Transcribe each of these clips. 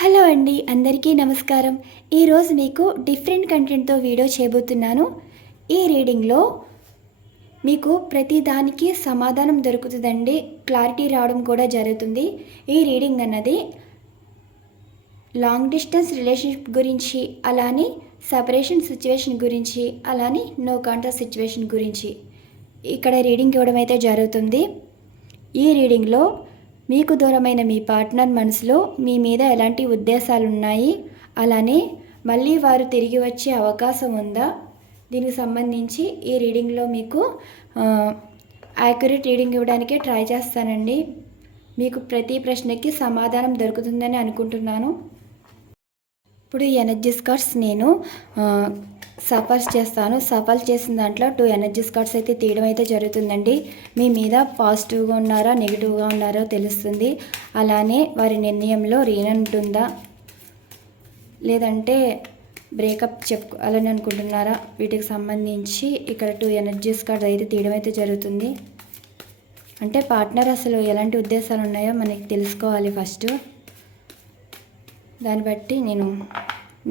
Hello అండి, అందరికీ నమస్కారం. ఈరోజు మీకు డిఫరెంట్ కంటెంట్తో వీడియో చేయబోతున్నాను. ఈ రీడింగ్లో మీకు ప్రతి దానికి సమాధానం దొరుకుతుందండి, క్లారిటీ రావడం కూడా జరుగుతుంది. ఈ రీడింగ్ అన్నది లాంగ్ డిస్టెన్స్ రిలేషన్షిప్ గురించి, అలానే సపరేషన్ సిచ్యువేషన్ గురించి, అలానే నో కాంటాక్ట్ సిచ్యువేషన్ గురించి ఇక్కడ రీడింగ్ ఇవ్వడం అయితే జరుగుతుంది. ఈ రీడింగ్లో మీకు దూరమైన మీ పార్ట్నర్ మనసులో మీ మీద ఎలాంటి ఉద్దేశాలు ఉన్నాయి, అలానే మళ్ళీ వారు తిరిగి వచ్చే అవకాశం ఉందా, దీనికి సంబంధించి ఈ రీడింగ్లో మీకు యాక్యురేట్ రీడింగ్ ఇవ్వడానికే ట్రై చేస్తానండి. మీకు ప్రతి ప్రశ్నకి సమాధానం దొరుకుతుందని అనుకుంటున్నాను. ఇప్పుడు ఎనర్జీస్ కార్డ్స్ నేను సఫర్స్ చేస్తాను. సఫల్ చేసిన దాంట్లో 2 ఎనర్జీస్ కార్డ్స్ అయితే తీయడం అయితే జరుగుతుందండి. మీ మీద పాజిటివ్గా ఉన్నారా, నెగిటివ్గా ఉన్నారో తెలుస్తుంది. అలానే వారి నిర్ణయంలో రీజన్ ఉంటుందా, లేదంటే బ్రేకప్ చెప్పుకోవాలని అనుకుంటున్నారా, వీటికి సంబంధించి ఇక్కడ 2 ఎనర్జీస్ కార్డ్స్ అయితే తీయడం అయితే జరుగుతుంది. అంటే పార్ట్నర్ అసలు ఎలాంటి ఉద్దేశాలు ఉన్నాయో మనకి తెలుసుకోవాలి ఫస్ట్. దాన్ని బట్టి నేను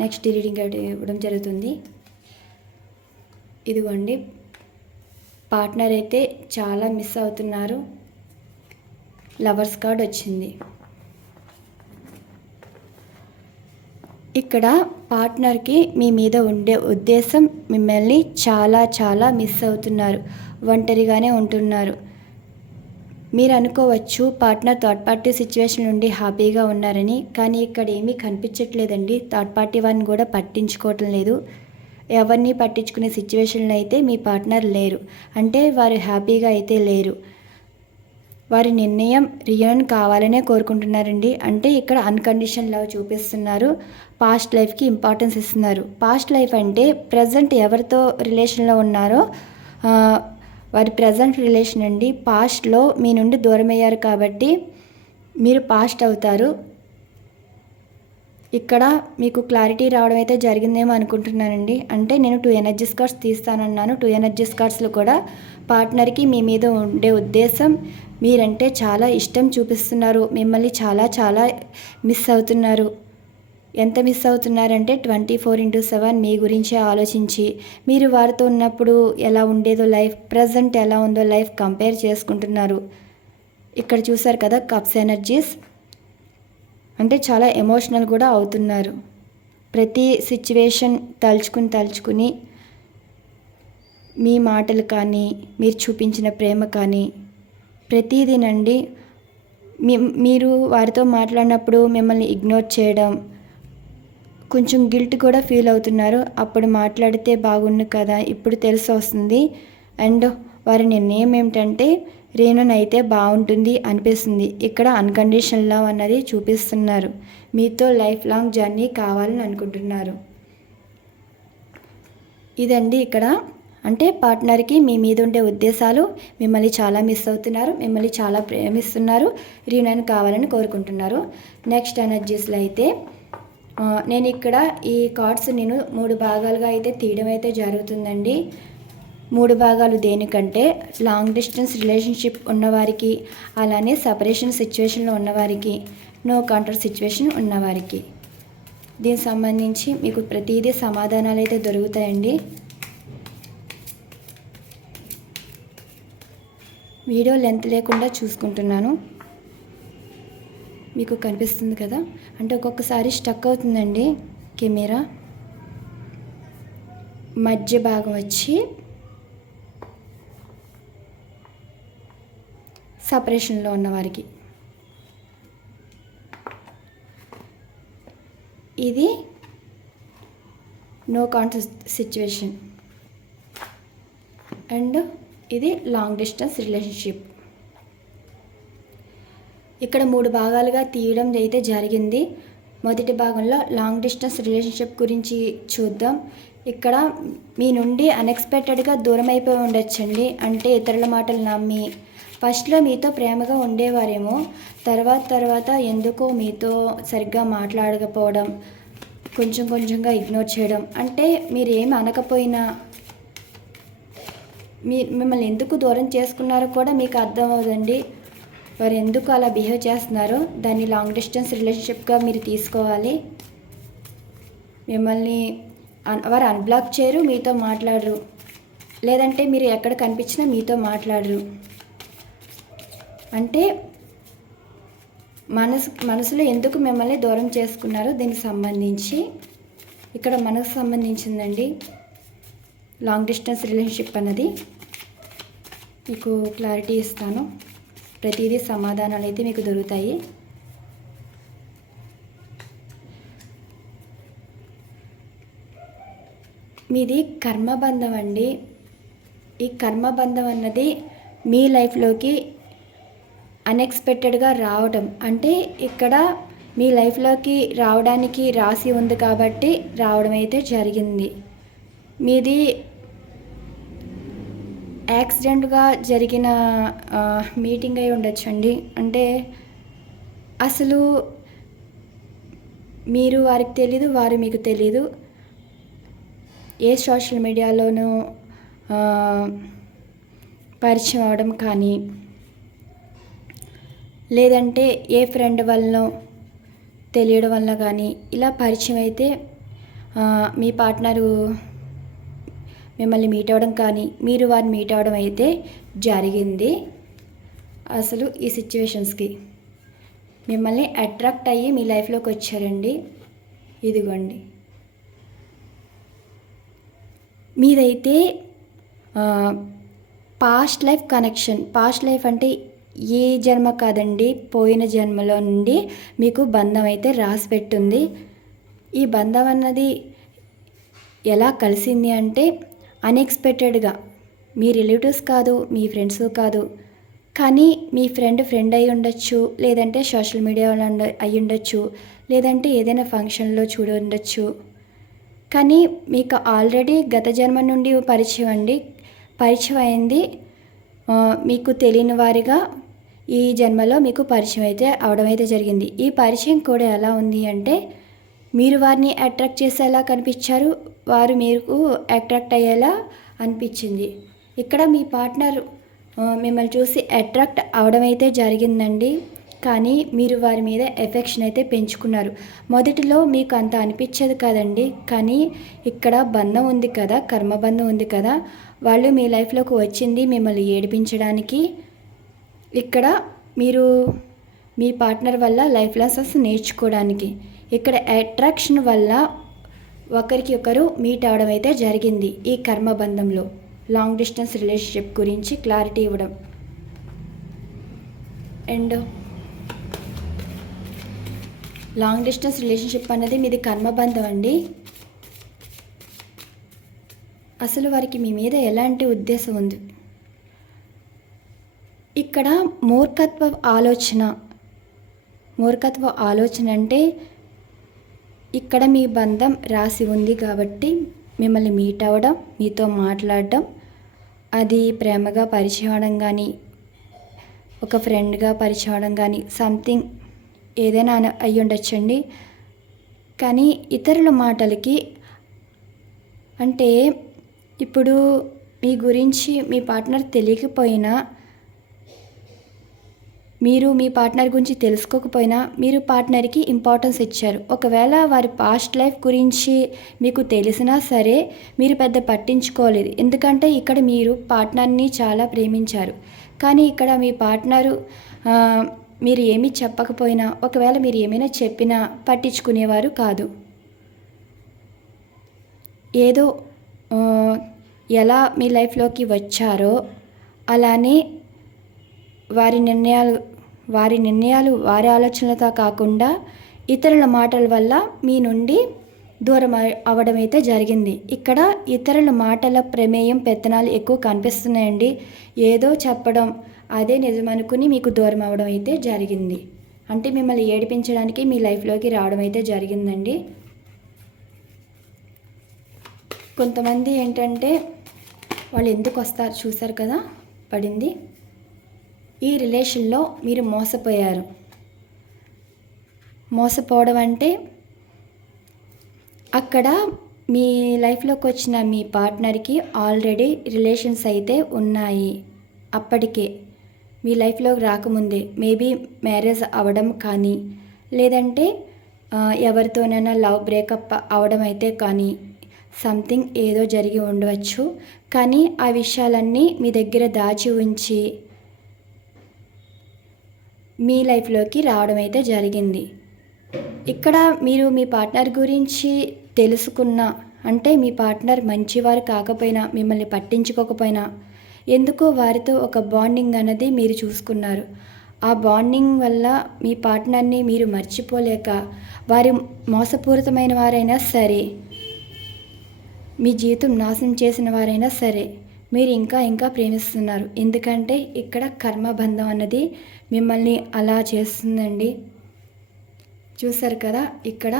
నెక్స్ట్ రీడింగ్ ఇవ్వడం జరుగుతుంది. ఇదిగోండి, పార్ట్నర్ అయితే చాలా మిస్ అవుతున్నారు. లవర్స్ కార్డ్ వచ్చింది. ఇక్కడ పార్ట్నర్కి మీ మీద ఉండే ఉద్దేశం, మిమ్మల్ని చాలా చాలా మిస్ అవుతున్నారు, ఒంటరిగానే ఉంటున్నారు. మీరు అనుకోవచ్చు పార్ట్నర్ థర్డ్ పార్టీ సిచ్యువేషన్ నుండి హ్యాపీగా ఉన్నారని, కానీ ఇక్కడ ఏమీ కనిపించట్లేదండి. థర్డ్ పార్టీ వారిని కూడా పట్టించుకోవటం లేదు. ఎవరిని పట్టించుకునే సిచ్యువేషన్లో అయితే మీ పార్ట్నర్ లేరు, అంటే వారు హ్యాపీగా అయితే లేరు. వారి నిర్ణయం రియూనియన్ కావాలనే కోరుకుంటున్నారండి. అంటే ఇక్కడ అన్కండిషన్ లవ్ చూపిస్తున్నారు. పాస్ట్ లైఫ్కి ఇంపార్టెన్స్ ఇస్తున్నారు. పాస్ట్ లైఫ్ అంటే ప్రజెంట్ ఎవరితో రిలేషన్లో ఉన్నారో వారి ప్రజెంట్ రిలేషన్ అండి. పాస్ట్లో మీ నుండి దూరమయ్యారు కాబట్టి మీరు పాస్ట్ అవుతారు. ఇక్కడ మీకు క్లారిటీ రావడం అయితే జరిగిందేమో అనుకుంటున్నానండి. అంటే నేను 2 ఎనర్జీస్ కార్డ్స్ తీస్తానన్నాను. 2 ఎనర్జీస్ కార్డ్స్లో కూడా పార్ట్నర్కి మీ మీద ఉండే ఉద్దేశం, మీరంటే చాలా ఇష్టం చూపిస్తున్నారు, మిమ్మల్ని చాలా చాలా మిస్ అవుతున్నారు. ఎంత మిస్ అవుతున్నారంటే 24/7 మీ గురించి ఆలోచించి, మీరు వారితో ఉన్నప్పుడు ఎలా ఉండేదో లైఫ్, ప్రజెంట్ ఎలా ఉందో లైఫ్ కంపేర్ చేసుకుంటున్నారు. ఇక్కడ చూసారు కదా కప్స్ ఎనర్జీస్, అంటే చాలా ఎమోషనల్ కూడా అవుతున్నారు. ప్రతి సిచ్యువేషన్ తలుచుకుని మీ మాటలు కానీ, మీరు చూపించిన ప్రేమ కానీ, ప్రతిదీనండి మీరు వారితో మాట్లాడినప్పుడు మిమ్మల్ని ఇగ్నోర్ చేయడం, కొంచెం గిల్ట్ కూడా ఫీల్ అవుతున్నారు. అప్పుడు మాట్లాడితే బాగుండు కదా, ఇప్పుడు తెలిసి వస్తుంది. అండ్ వారి నిర్ణయం ఏమిటంటే రీయూనియన్ అయితే బాగుంటుంది అనిపిస్తుంది. ఇక్కడ అన్కండిషనల్ లవ్ అన్నది చూపిస్తున్నారు. మీతో లైఫ్ లాంగ్ జర్నీ కావాలని అనుకుంటున్నారు. ఇదండి ఇక్కడ. అంటే పార్ట్నర్కి మీ మీద ఉండే ఉద్దేశాలు, మిమ్మల్ని చాలా మిస్ అవుతున్నారు, మిమ్మల్ని చాలా ప్రేమిస్తున్నారు, రీయూనియన్ కావాలని కోరుకుంటున్నారు. నెక్స్ట్ ఎనర్జీస్లో అయితే నేను ఇక్కడ ఈ కార్డ్స్ నేను 3 భాగాలుగా అయితే తీయడం అయితే జరుగుతుందండి. 3 భాగాలు దేనికంటే లాంగ్ డిస్టెన్స్ రిలేషన్షిప్ ఉన్నవారికి, అలానే సపరేషన్ సిచ్యువేషన్లో ఉన్నవారికి, నో కాంటాక్ట్ సిచ్యువేషన్ ఉన్నవారికి. దీనికి సంబంధించి మీకు ప్రతిదీ సమాధానాలు అయితే దొరుకుతాయండి. వీడియో లెంత్ లేకుండా చూసుకుంటున్నాను. మీకు కనిపిస్తుంది కదా, అంటే ఒక్కొక్కసారి స్టక్ అవుతుందండి కెమెరా. మధ్య భాగం వచ్చి సపరేషన్లో ఉన్నవారికి, ఇది నో కాంటాక్ట్ సిచ్యువేషన్, అండ్ ఇది లాంగ్ డిస్టెన్స్ రిలేషన్షిప్. ఇక్కడ 3 భాగాలుగా తీయడం అయితే జరిగింది. మొదటి భాగంలో లాంగ్ డిస్టెన్స్ రిలేషన్షిప్ గురించి చూద్దాం. ఇక్కడ మీ నుండి అన్ఎక్స్పెక్టెడ్గా దూరం అయిపోయి ఉండొచ్చండి. అంటే ఇతరుల మాటలు నమ్మి ఫస్ట్లో మీతో ప్రేమగా ఉండేవారేమో, తర్వాత ఎందుకో మీతో సరిగ్గా మాట్లాడకపోవడం, కొంచెంగా ఇగ్నోర్ చేయడం. అంటే మీరు ఏమి అనకపోయినా మిమ్మల్ని ఎందుకు దూరం చేసుకున్నారో కూడా మీకు అర్థం అవ్వదండి. వారు ఎందుకు అలా బిహేవ్ చేస్తున్నారో దాన్ని లాంగ్ డిస్టెన్స్ రిలేషన్షిప్గా మీరు తీసుకోవాలి. మిమ్మల్ని వారు అన్బ్లాక్ చేయరు, మీతో మాట్లాడరు, లేదంటే మీరు ఎక్కడ కనిపించినా మీతో మాట్లాడరు. అంటే మనసులో ఎందుకు మిమ్మల్ని దూరం చేసుకున్నారో దీనికి సంబంధించి ఇక్కడ మనకు సంబంధించిందండి లాంగ్ డిస్టెన్స్ రిలేషన్షిప్ అన్నది. మీకు క్లారిటీ ఇస్తాను, ప్రతిదీ సమాధానాలు అయితే మీకు దొరుకుతాయి. మీది కర్మబంధం అండి. ఈ కర్మబంధం అన్నది మీ లైఫ్లోకి అన్ఎక్స్పెక్టెడ్గా రావడం, అంటే ఇక్కడ మీ లైఫ్లోకి రావడానికి రాసి ఉంది కాబట్టి రావడం అయితే జరిగింది. మీది యాక్సిడెంట్గా జరిగిన మీటింగ్ అయి ఉండొచ్చండి. అంటే అసలు మీరు వారికి తెలీదు, వారు మీకు తెలీదు. ఏ సోషల్ మీడియాలోనూ పరిచయం అవడం కానీ, లేదంటే ఏ ఫ్రెండ్ వల్లనో తెలియడం వల్ల కానీ ఇలా పరిచయం అయితే మీ పార్ట్నరు మిమ్మల్ని మీట్ అవ్వడం కానీ, మీరు వారిని మీట్ అవ్వడం అయితే జరిగింది. అసలు ఈ సిచ్యువేషన్స్కి మిమ్మల్ని అట్రాక్ట్ అయ్యి మీ లైఫ్లోకి వచ్చారండి. ఇదిగోండి, మీదైతే past life connection. Past life అంటే ఏ జన్మ కాదండి, పోయిన జన్మలో నుండి మీకు బంధం అయితే రాసి పెట్టుంది. ఈ బంధం అన్నది ఎలా కలిసింది అంటే అన్ఎక్స్పెక్టెడ్గా. మీ రిలేటివ్స్ కాదు, మీ ఫ్రెండ్స్ కాదు, కానీ మీ ఫ్రెండ్ అయి ఉండొచ్చు, లేదంటే సోషల్ మీడియాలో అయి ఉండొచ్చు, లేదంటే ఏదైనా ఫంక్షన్లో చూడి ఉండొచ్చు. కానీ మీకు ఆల్రెడీ గత జన్మ నుండి పరిచయం అయింది. మీకు తెలియని వారిగా ఈ జన్మలో మీకు పరిచయం అయితే అవడం అయితే జరిగింది. ఈ పరిచయం కూడా ఎలా ఉంది అంటే మీరు వారిని అట్రాక్ట్ చేసేలా కనిపించారు, వారు మీకు అట్రాక్ట్ అయ్యేలా అనిపించింది. ఇక్కడ మీ పార్ట్నర్ మిమ్మల్ని చూసి అట్రాక్ట్ అవడం అయితే జరిగిందండి. కానీ మీరు వారి మీద ఎఫెక్షన్ అయితే పెంచుకున్నారు. మొదటిలో మీకు అంత అనిపించేది కదండి, కానీ ఇక్కడ బంధం ఉంది కదా, కర్మబంధం ఉంది కదా, వాళ్ళు మీ లైఫ్లోకి వచ్చింది మిమ్మల్ని ఏడిపించడానికి. ఇక్కడ మీరు మీ పార్ట్నర్ వల్ల లైఫ్ లెసన్స్ నేర్చుకోవడానికి, ఇక్కడ అట్రాక్షన్ వల్ల ఒకరికి ఒకరు మీట్ అవడం అయితే జరిగింది. ఈ కర్మబంధంలో లాంగ్ డిస్టెన్స్ రిలేషన్షిప్ గురించి క్లారిటీ ఇవ్వడం. అండ్ లాంగ్ డిస్టెన్స్ రిలేషన్షిప్ అనేది మీది కర్మబంధం అండి. అసలు వారికి మీ మీద ఎలాంటి ఉద్దేశం ఉంది? ఇక్కడ మూర్ఖత్వ ఆలోచన అంటే ఇక్కడ మీ బంధం రాసి ఉంది కాబట్టి మిమ్మల్ని మీట్ అవ్వడం, మీతో మాట్లాడడం, అది ప్రేమగా పరిచయం అవడం కానీ, ఒక ఫ్రెండ్గా పరిచయం అవడం కానీ, సంథింగ్ ఏదైనా అయ్యి ఉండొచ్చండి. కానీ ఇతరుల మాటలకి, అంటే ఇప్పుడు మీ గురించి మీ పార్ట్నర్ తెలియకపోయినా, మీరు మీ పార్ట్నర్ గురించి తెలుసుకోకపోయినా మీరు పార్ట్నర్కి ఇంపార్టెన్స్ ఇచ్చారు. ఒకవేళ వారి పాస్ట్ లైఫ్ గురించి మీకు తెలిసినా సరే మీరు పెద్ద పట్టించుకోలేదు, ఎందుకంటే ఇక్కడ మీరు పార్ట్నర్ని చాలా ప్రేమించారు. కానీ ఇక్కడ మీ పార్ట్నరు మీరు ఏమీ చెప్పకపోయినా, ఒకవేళ మీరు ఏమైనా చెప్పినా పట్టించుకునేవారు కాదు. ఏదో ఎలా మీ లైఫ్లోకి వచ్చారో అలానే వారి నిర్ణయాలు వారి ఆలోచనలతో కాకుండా ఇతరుల మాటల వల్ల మీ నుండి దూరం అవ్వడం అయితే జరిగింది. ఇక్కడ ఇతరుల మాటల ప్రమేయం, పెత్తనాలు ఎక్కువ కనిపిస్తున్నాయండి. ఏదో చెప్పడం అదే నిజమనుకుని మీకు దూరం అవ్వడం అయితే జరిగింది. అంటే మిమ్మల్ని ఏడిపించడానికి మీ లైఫ్లోకి రావడం అయితే జరిగిందండి. కొంతమంది ఏంటంటే వాళ్ళు ఎందుకు వస్తారు చూసారు కదా, పడింది. ఈ రిలేషన్లో మీరు మోసపోవడం అంటే అక్కడ మీ లైఫ్లోకి వచ్చిన మీ పార్ట్నర్కి ఆల్రెడీ రిలేషన్స్ అయితే ఉన్నాయి. అప్పటికే మీ లైఫ్లోకి రాకముందే మేబీ మ్యారేజ్ అవ్వడం కానీ, లేదంటే ఎవరితోనైనా లవ్ బ్రేకప్ అవ్వడం అయితే కానీ, సంథింగ్ ఏదో జరిగి ఉండవచ్చు. కానీ ఆ విషయాలన్నీ మీ దగ్గర దాచి ఉంచి మీ లైఫ్లోకి రావడం అయితే జరిగింది. ఇక్కడ మీరు మీ పార్ట్నర్ గురించి తెలుసుకున్న, అంటే మీ పార్ట్నర్ మంచివారు కాకపోయినా, మిమ్మల్ని పట్టించుకోకపోయినా, ఎందుకో వారితో ఒక బాండింగ్ అన్నది మీరు చూసుకున్నారు. ఆ బాండింగ్ వల్ల మీ పార్ట్నర్ని మీరు మర్చిపోలేక, వారి మోసపూరితమైన వారైనా సరే, మీ జీవితం నాశనం చేసిన వారైనా సరే, మీరు ఇంకా ఇంకా ప్రేమిస్తున్నారు. ఎందుకంటే ఇక్కడ కర్మబంధం అన్నది మిమ్మల్ని అలా చేస్తుందండి. చూసారు కదా, ఇక్కడ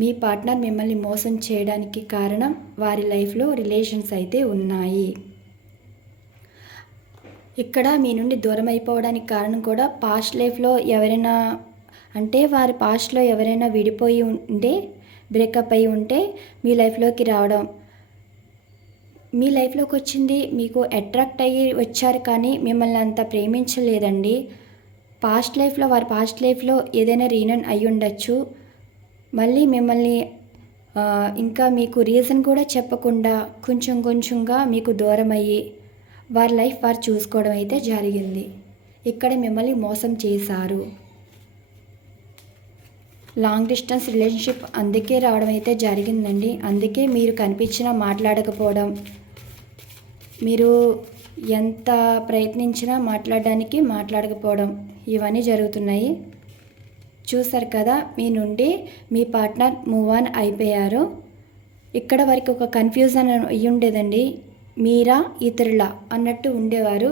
మీ పార్ట్నర్ మిమ్మల్ని మోసం చేయడానికి కారణం వారి లైఫ్లో రిలేషన్స్ అయితే ఉన్నాయి. ఇక్కడ మీ నుండి దూరం అయిపోవడానికి కారణం కూడా పాస్ట్ లైఫ్లో ఎవరైనా, అంటే వారి పాస్ట్లో ఎవరైనా విడిపోయి ఉంటే, బ్రేకప్ అయి ఉంటే మీ లైఫ్లోకి రావడం. మీ లైఫ్లోకి వచ్చింది మీకు అట్రాక్ట్ అయ్యి వచ్చారు, కానీ మిమ్మల్ని అంత ప్రేమించలేదండి. వారి పాస్ట్ లైఫ్లో ఏదైనా రీయూనియన్ అయి ఉండొచ్చు. మళ్ళీ మిమ్మల్ని ఇంకా మీకు రీజన్ కూడా చెప్పకుండా కొంచెం కొంచెంగా మీకు దూరం అయ్యి వారి లైఫ్ వారు చూసుకోవడం అయితే జరిగింది. ఇక్కడ మిమ్మల్ని మోసం చేశారు. లాంగ్ డిస్టెన్స్ రిలేషన్షిప్ అందుకే రావడం అయితే జరిగిందండి. అందుకే మీరు కనిపించినా మాట్లాడకపోవడం, మీరు ఎంత ప్రయత్నించినా మాట్లాడకపోవడం, ఇవన్నీ జరుగుతున్నాయి. చూసారు కదా, మీ నుండి మీ పార్ట్నర్ మూవ్ ఆన్ అయిపోయారు. ఇక్కడ వరకు ఒక కన్ఫ్యూజన్ అయ్యి ఉండేదండి. మీరా ఇతరులా అన్నట్టు ఉండేవారు.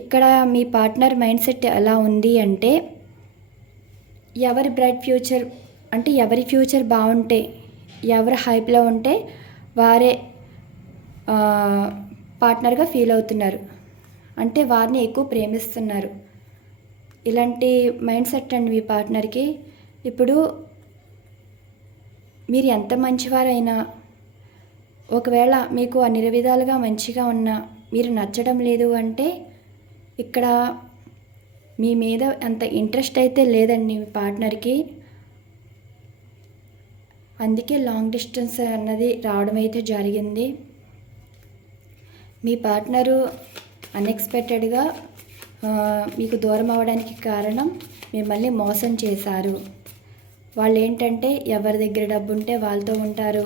ఇక్కడ మీ పార్ట్నర్ మైండ్ సెట్ ఎలా ఉంది అంటే, ఎవరి బ్రైట్ ఫ్యూచర్, అంటే ఎవరి ఫ్యూచర్ బాగుంటే, ఎవరు హైప్లో ఉంటే వారే పార్ట్నర్గా ఫీల్ అవుతున్నారు. అంటే వారిని ఎక్కువ ప్రేమిస్తున్నారు. ఇలాంటి మైండ్ సెట్ అండి మీ పార్ట్నర్కి. ఇప్పుడు మీరు ఎంత మంచివారైనా, ఒకవేళ మీకు అన్ని విధాలుగా మంచిగా ఉన్నా మీరు నచ్చడం లేదు అంటే, ఇక్కడ మీ మీద అంత ఇంట్రెస్ట్ అయితే లేదండి మీ పార్ట్నర్కి. అందుకే లాంగ్ డిస్టెన్స్ అన్నది రావడం అయితే జరిగింది. మీ పార్ట్నరు అన్ఎక్స్పెక్టెడ్గా మీకు దూరం అవ్వడానికి కారణం మిమ్మల్ని మోసం చేశారు. వాళ్ళు ఏంటంటే ఎవరి దగ్గర డబ్బు ఉంటే వాళ్ళతో ఉంటారు.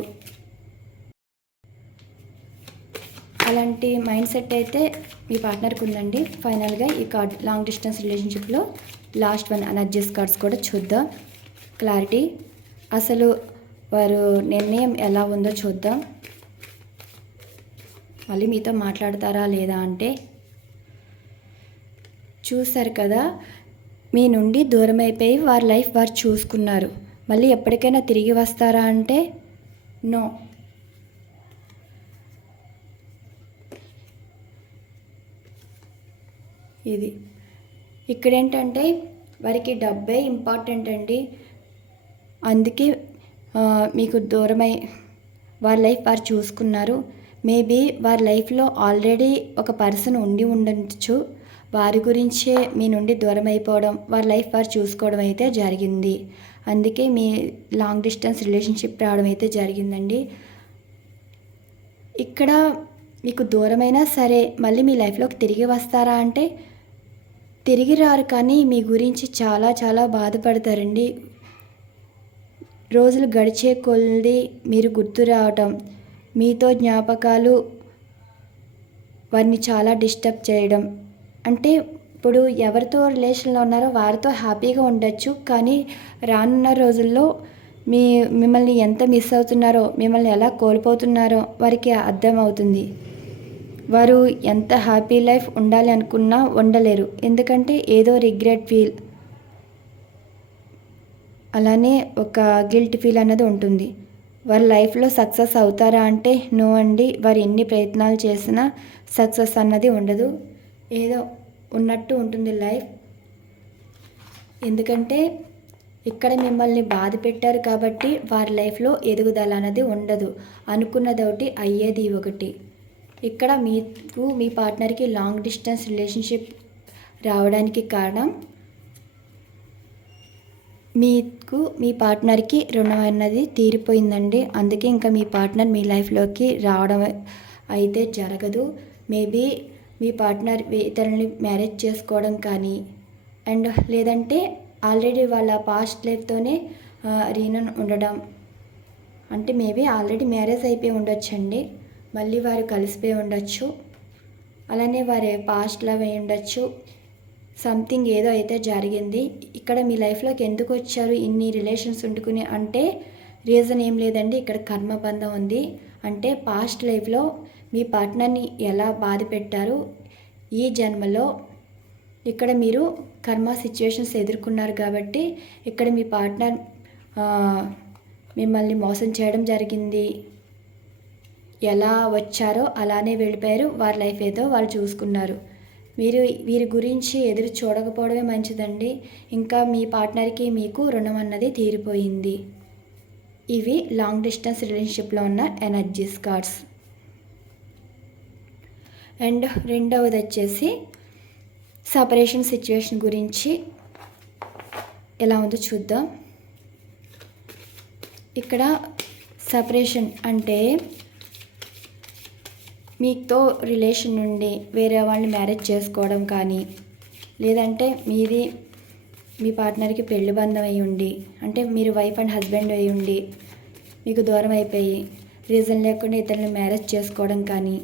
అలాంటి మైండ్ సెట్ అయితే మీ పార్ట్నర్కి ఉందండి. ఫైనల్గా ఈ కార్డ్ లాంగ్ డిస్టెన్స్ రిలేషన్షిప్లో లాస్ట్ వన్ ఎనర్జీస్ కార్డ్స్ కూడా చూద్దాం. క్లారిటీ, అసలు వారు నిర్ణయం ఎలా ఉందో చూద్దాం. మళ్ళీ మీతో మాట్లాడతారా లేదా అంటే, చూసారు కదా, మీ నుండి దూరం అయిపోయి వారి లైఫ్ వారు చూసుకున్నారు. మళ్ళీ ఎప్పటికైనా తిరిగి వస్తారా అంటే నో. ఇది ఇక్కడేంటంటే వారికి డబ్బే ఇంపార్టెంట్ అండి. అందుకే మీకు దూరమై వారి లైఫ్ వారు చూసుకున్నారు. మేబీ వారి లైఫ్లో ఆల్రెడీ ఒక పర్సన్ ఉండి ఉండొచ్చు. వారి గురించే మీ నుండి దూరం అయిపోవడం, వారి లైఫ్ వారు చూసుకోవడం అయితే జరిగింది. అందుకే మీ లాంగ్ డిస్టెన్స్ రిలేషన్షిప్ రావడం అయితే జరిగిందండి. ఇక్కడ మీకు దూరమైనా సరే మళ్ళీ మీ లైఫ్లోకి తిరిగి వస్తారా అంటే తిరిగి రారు, కానీ మీ గురించి చాలా చాలా బాధపడతారండి. రోజులు గడిచే కొలది మీరు గుర్తు రావటం, మీతో జ్ఞాపకాలు వారిని చాలా డిస్టర్బ్ చేయడం. అంటే ఇప్పుడు ఎవరితో రిలేషన్లో ఉన్నారో వారితో హ్యాపీగా ఉండొచ్చు, కానీ రానున్న రోజుల్లో మిమ్మల్ని ఎంత మిస్ అవుతున్నారో, మిమ్మల్ని ఎలా కోల్పోతున్నారో వారికి అర్థమవుతుంది. వారు ఎంత హ్యాపీ లైఫ్ ఉండాలి అనుకున్నా ఉండలేరు. ఎందుకంటే ఏదో రిగ్రెట్ ఫీల్, అలానే ఒక గిల్ట్ ఫీల్ అన్నది ఉంటుంది. వారి లైఫ్లో సక్సెస్ అవుతారా అంటే నో అండి. వారు ఎన్ని ప్రయత్నాలు చేసినా సక్సెస్ అన్నది ఉండదు. ఏదో ఉన్నట్టు ఉంటుంది లైఫ్. ఎందుకంటే ఇక్కడ మిమ్మల్ని బాధ పెట్టారు కాబట్టి వారి లైఫ్లో ఎదుగుదల అనేది ఉండదు. అనుకున్నది ఒకటి, అయ్యేది ఒకటి. ఇక్కడ మీకు మీ పార్ట్నర్కి లాంగ్ డిస్టెన్స్ రిలేషన్షిప్ రావడానికి కారణం మీకు మీ పార్ట్నర్కి రుణం అన్నది తీరిపోయిందండి. అందుకే ఇంకా మీ పార్ట్నర్ మీ లైఫ్లోకి రావడం అయితే జరగదు. మేబీ మీ పార్ట్నర్ ఇతరులని మ్యారేజ్ చేసుకోవడం కానీ అండ్ లేదంటే ఆల్రెడీ వాళ్ళ పాస్ట్ లైఫ్తోనే రీయూనియన్ ఉండడం, అంటే మేబీ ఆల్రెడీ మ్యారేజ్ అయిపోయి ఉండొచ్చండి. మళ్ళీ వారు కలిసిపోయి ఉండొచ్చు, అలానే వారి పాస్ట్ లవ్ అయి ఉండొచ్చు. సంథింగ్ ఏదో అయితే జరిగింది. ఇక్కడ మీ లైఫ్లోకి ఎందుకు వచ్చారు ఇన్ని రిలేషన్స్ ఉండుకుని అంటే రీజన్ ఏం లేదండి, ఇక్కడ కర్మబంధం ఉంది. అంటే పాస్ట్ లైఫ్లో మీ పార్ట్నర్ని ఎలా బాధ పెట్టారు, ఈ జన్మలో ఇక్కడ మీరు కర్మ సిచ్యువేషన్స్ ఎదుర్కొన్నారు కాబట్టి ఇక్కడ మీ పార్ట్నర్ మిమ్మల్ని మోసం చేయడం జరిగింది. ఎలా వచ్చారో అలానే వెళ్ళిపోయారు. వారి లైఫ్ ఏదో వాళ్ళు చూసుకున్నారు. మీరు వీరి గురించి ఎదురు చూడకపోవడమే మంచిదండి. ఇంకా మీ పార్ట్నర్కి మీకు రుణం అన్నది తీరిపోయింది. ఇవి లాంగ్ డిస్టెన్స్ రిలేషన్షిప్లో ఉన్న ఎనర్జీస్ కార్డ్స్. అండ్ రెండవది వచ్చేసి సపరేషన్ సిచ్యువేషన్ గురించి ఎలా ఉందో చూద్దాం. ఇక్కడ సపరేషన్ అంటే మీతో రిలేషన్ నుండి వేరే వాళ్ళని మ్యారేజ్ చేసుకోవడం కానీ లేదంటే మీది మీ పార్ట్నర్కి పెళ్లి బంధం అయి ఉండి, అంటే మీరు వైఫ్ అండ్ హస్బెండ్ అయి ఉండి మీకు దూరం అయిపోయి రీజన్ లేకుండా ఇతరులను మ్యారేజ్ చేసుకోవడం కానీ,